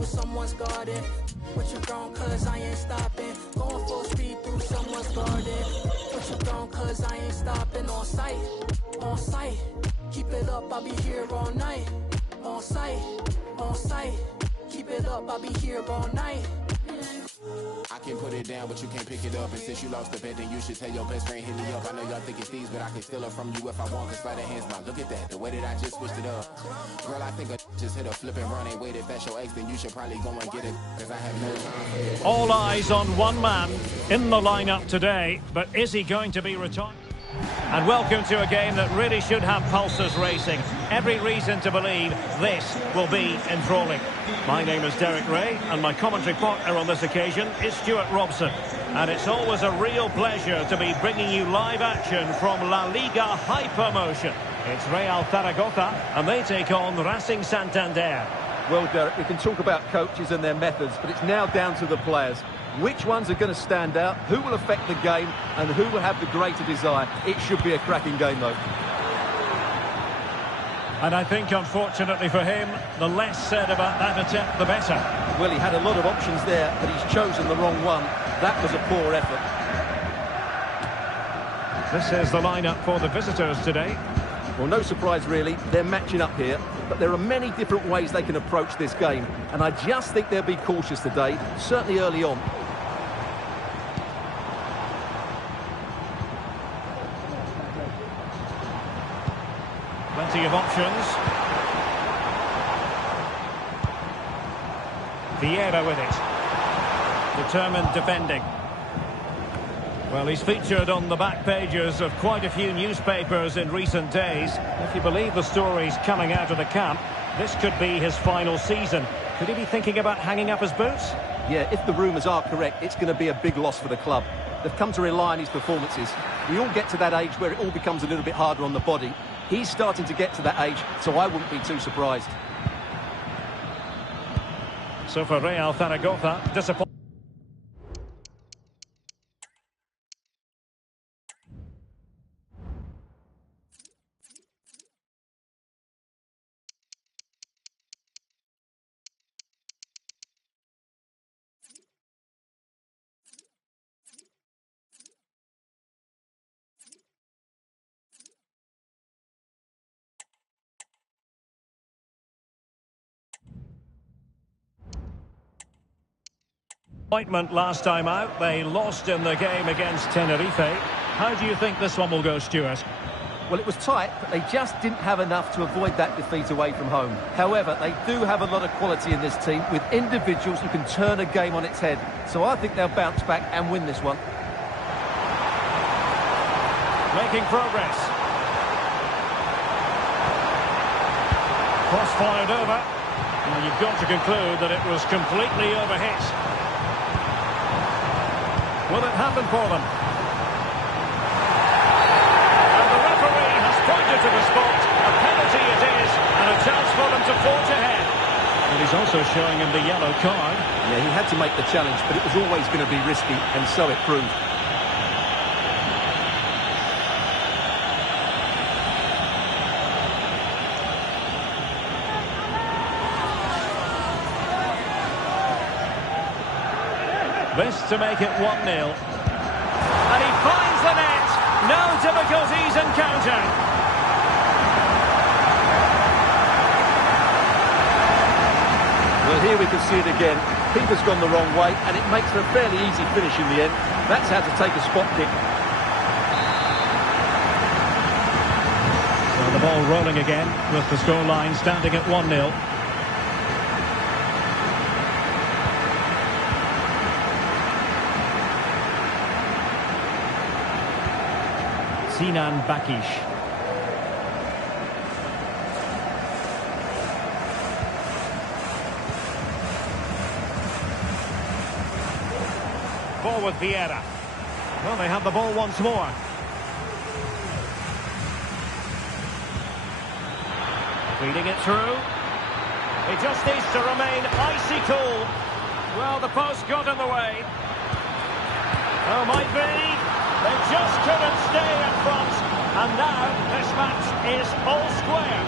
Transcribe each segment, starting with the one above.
through someone's garden. What you throwing, cause I ain't stopping. Going full speed through someone's garden. What you throwing, cause I ain't stopping. On sight, on sight. Keep it up, I'll be here all night. On sight, on sight. Keep it up, I'll be here all night. I can put it down, but you can't pick it up. And since you lost the bet, then you should tell your best friend hit me up. I know y'all think it's these, but I can steal it from you if I want. Cause by the hands, now look at that, the way that I just switched it up. Girl, I think I just hit a flip and run. Ain't wait, if that's your ex, then you should probably go and get it. Cause I have no time for it. All eyes on one man in the lineup today, but is he going to be retired? And welcome to a game that really should have pulses racing. Every reason to believe this will be enthralling. My name is Derek Ray, and my commentary partner on this occasion is Stuart Robson. And it's always a real pleasure to be bringing you live action from La Liga Hypermotion. It's Real Zaragoza, and they take on Racing Santander. Well, Derek, we can talk about coaches and their methods, but it's now down to the players. Which ones are going to stand out, who will affect the game, and who will have the greater desire? It should be a cracking game, though. And I think, unfortunately for him, the less said about that attempt, the better. Well, he had a lot of options there, but he's chosen the wrong one. That was a poor effort. This is the lineup for the visitors today. Well, no surprise, really. They're matching up here, but there are many different ways they can approach this game, and I just think they'll be cautious today, certainly early on. Plenty of options. Vieira with it. Determined defending. Well, he's featured on the back pages of quite a few newspapers in recent days. If you believe the stories coming out of the camp, this could be his final season. Could he be thinking about hanging up his boots? Yeah, if the rumours are correct, it's going to be a big loss for the club. They've come to rely on his performances. We all get to that age where it all becomes a little bit harder on the body. He's starting to get to that age, so I wouldn't be too surprised. So for Real Zaragoza, disappointing. Appointment last time out, they lost in the game against Tenerife. How do you think this one will go, Stuart? Well, it was tight, but they just didn't have enough to avoid that defeat away from home. However, they do have a lot of quality in this team, with individuals who can turn a game on its head. So I think they'll bounce back and win this one. Making progress. Cross fired over. Well, you've got to conclude that it was completely overhit. Will it happen for them? And the referee has pointed to the spot. A penalty it is, and a chance for them to forge ahead. And he's also showing him the yellow card. Yeah, he had to make the challenge, but it was always going to be risky, and so it proved. This to make it 1-0. And he finds the net. No difficulties encountered. Well, here we can see it again. Keeper's gone the wrong way, and it makes for a fairly easy finish in the end. That's how to take a spot kick. So the ball rolling again, with the scoreline standing at 1-0. Sinan Bakish. Ball with Vieira. Well, they have the ball once more. Feeding it through. He just needs to remain icy cool. Well, the post got in the way. Oh, might be. They just couldn't stay in front, and now this match is all square.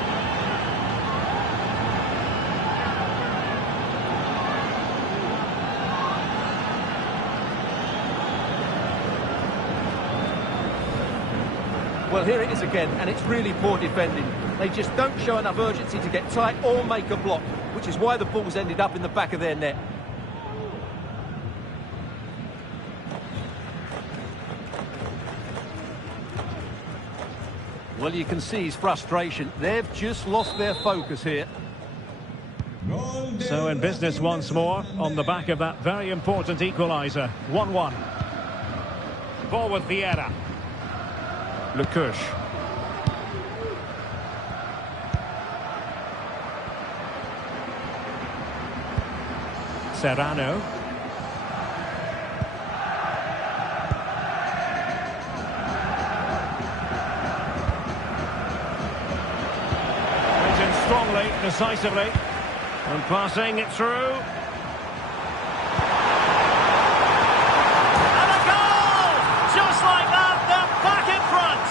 Well, here it is again, and it's really poor defending. They just don't show enough urgency to get tight or make a block, which is why the ball's ended up in the back of their net. Well, you can see his frustration. They've just lost their focus here. So in business once more, on the back of that very important equaliser. 1-1. Ball with Vieira. Lecouche. Serrano. Went in strongly, decisively. And passing it through. And a goal! Just like that, they're back in front.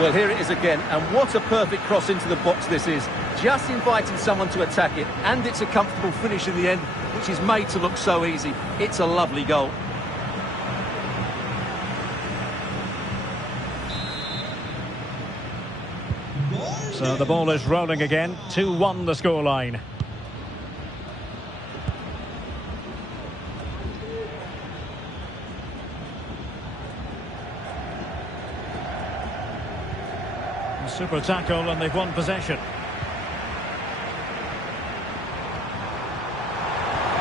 Well, here it is again, and what a perfect cross into the box this is. Just inviting someone to attack it, and it's a comfortable finish in the end, which is made to look so easy. It's a lovely goal. So the ball is rolling again. 2-1 the scoreline. Super tackle, and they've won possession.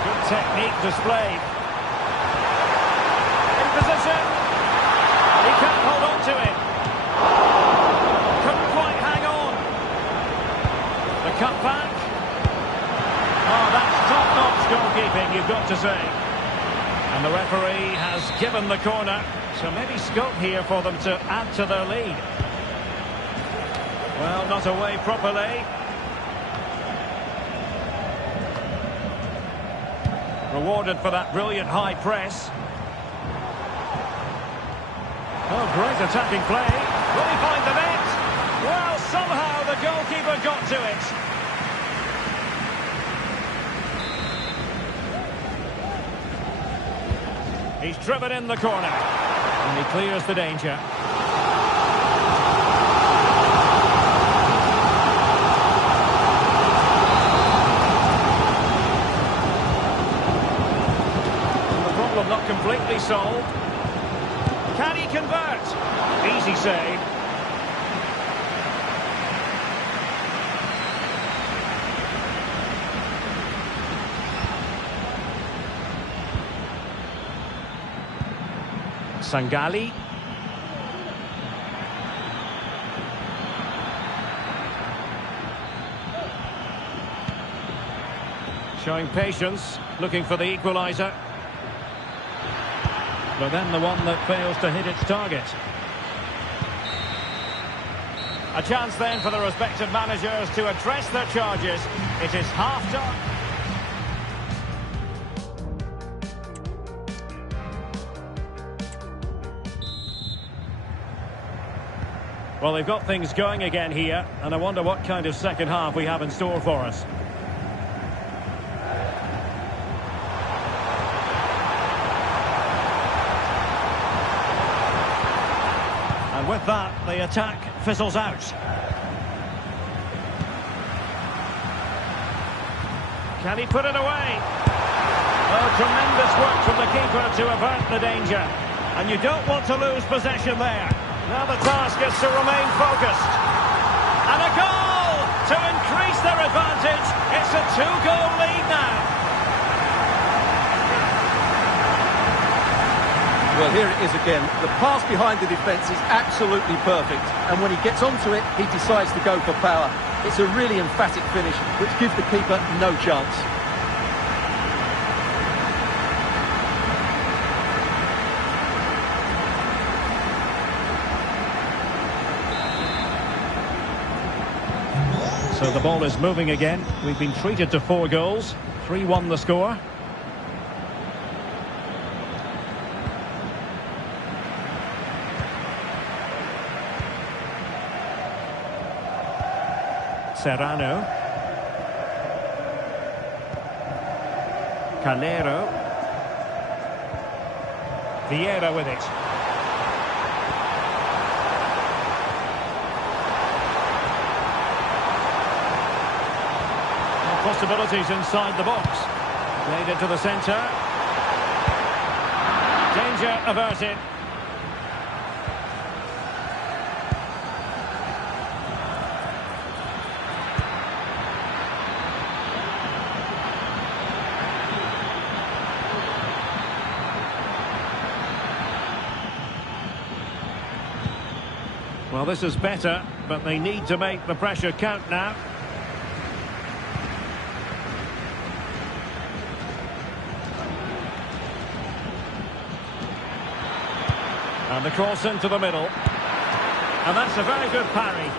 Good technique displayed. In position. He can't hold on to it. Couldn't quite hang on. The cut back. Oh, that's top-notch goalkeeping, you've got to say. And the referee has given the corner. So maybe scope here for them to add to their lead. Well, not away properly. Rewarded for that brilliant high press. Oh, great attacking play. Will he find the net? Well, somehow the goalkeeper got to it. He's driven in the corner. And he clears the danger. Not completely solved. Can he convert? Easy save. Sangali. Showing patience, looking for the equaliser. But then the one that fails to hit its target. A chance then for the respective managers to address their charges. It is half-time. Well, they've got things going again here, and I wonder what kind of second half we have in store for us. And with that, the attack fizzles out. Can he put it away? Oh, tremendous work from the keeper to avert the danger. And you don't want to lose possession there. Now the task is to remain focused. And a goal to increase their advantage. It's a 2-goal lead now. Well, here it is again. The pass behind the defence is absolutely perfect. And when he gets onto it, he decides to go for power. It's a really emphatic finish, which gives the keeper no chance. So the ball is moving again. We've been treated to 4 goals. 3-1 the score. Serrano. Calero. Vieira with it. Possibilities inside the box. Played into the centre. Danger averted. Well, this is better, but they need to make the pressure count now. And the cross into the middle. And that's a very good parry.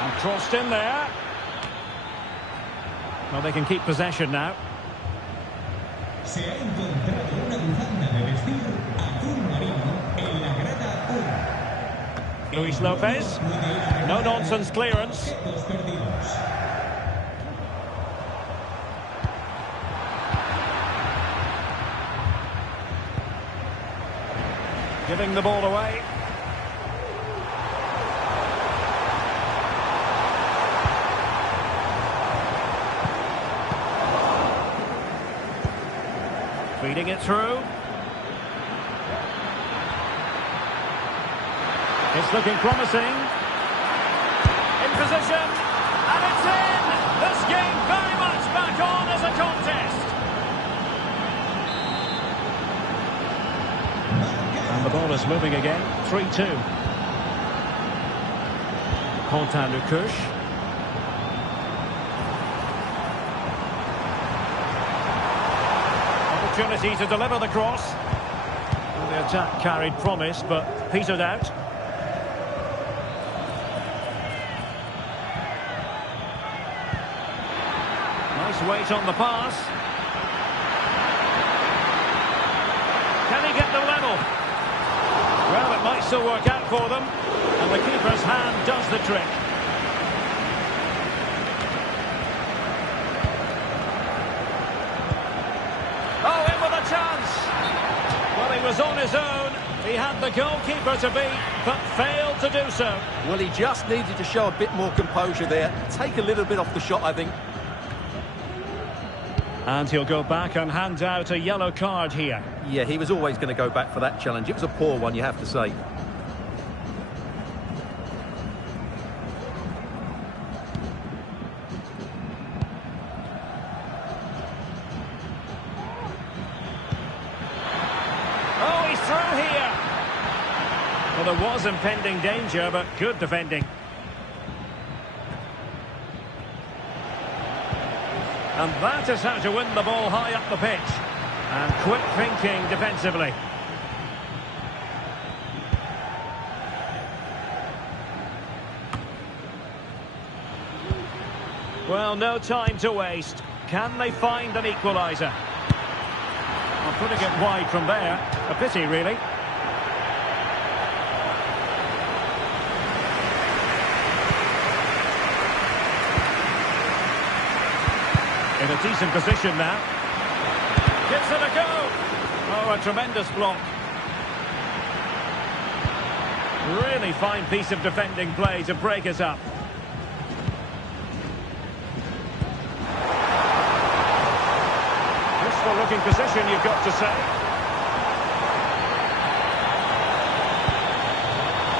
And crossed in there. Well, they can keep possession now. Se ha encontrado una bufanda de vestir azul marino en la grada 1. Luis Lopez. No nonsense clearance. Giving the ball away. Feeding it through. It's looking promising. In position. And it's in! This game very much back on as a contest. And the ball is moving again. 3-2. Quentin Lecouche. Opportunity to deliver the cross. Well, the attack carried promise, but petered out. Nice weight on the pass. Can he get the level? Well, it might still work out for them. And the keeper's hand does the trick. Oh, in with a chance. Well, he was on his own. He had the goalkeeper to beat, but failed to do so. Well, he just needed to show a bit more composure there. Take a little bit off the shot, I think. And he'll go back and hand out a yellow card here. Yeah, he was always going to go back for that challenge. It was a poor one, you have to say. Oh, he's through here. Well, there was impending danger, but good defending. And that is how to win the ball high up the pitch. And quick thinking defensively. Well, no time to waste. Can they find an equaliser? Well, putting it wide from there. A pity, really. In a decent position now. Gives it a go. Oh, a tremendous block. Really fine piece of defending play to break it up. Useful looking position, you've got to say.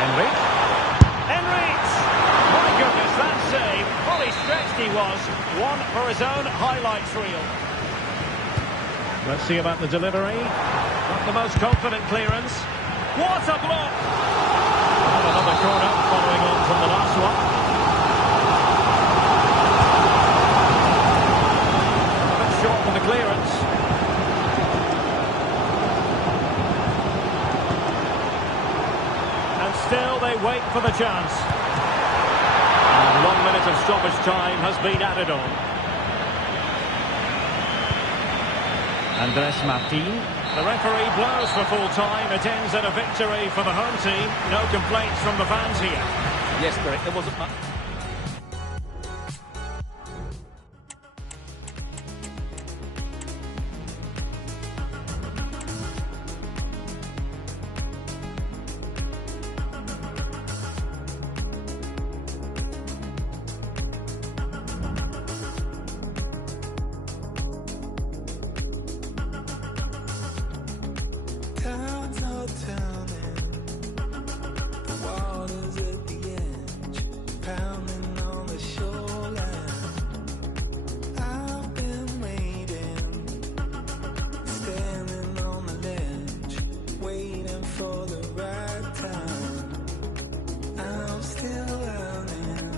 Enrique. Enrique! My goodness, that save. Fully stretched he was. One for his own highlights reel. Let's see about the delivery. Not the most confident clearance. What a block! And another corner following on from the last one. A bit short for the clearance. And still they wait for the chance. And 1 minute of stoppage time has been added on. Andres Martin. The referee blows for full time. It ends at a victory for the home team. No complaints from the fans here. Yes, Derek, there wasn't much. Time's all turning, the water's at the edge, pounding on the shoreline. I've been waiting, standing on the ledge, waiting for the right time. I'm still learning.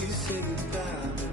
You say goodbye.